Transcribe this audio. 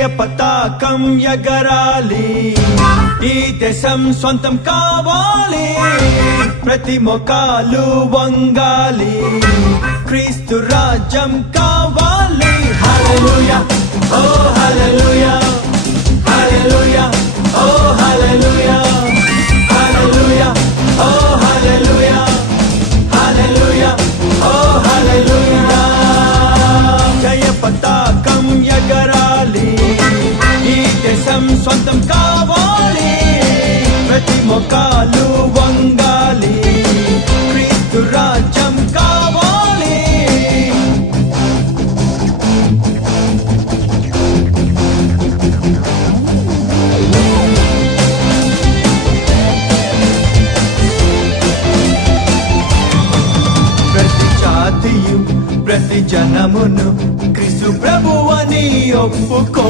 జయ పతాకం ఎగరాలి, ఈ దేశం సొంతం కావాలి, ప్రతి మోకాలు వంగాలి, క్రీస్తు రాజ్యం కావాలి. హల్లెలూయా ఓ హల్లెలూయా, హల్లెలూయా ఓ హల్లెలూయా, హల్లెలూయా ఓ హల్లెలూయా, హల్లెలూయా ఓ హల్లెలూయా. జయ పతాకం ఎగరాలి, ఈ దేశం సొంతం కావాలి, ప్రతి మోకాలు వంగాలి, క్రీస్తు రాజ్యం కావాలి. ప్రతి జాతియు ప్రతి జనమును క్రీస్తు ప్రభువని ఒప్పుకో.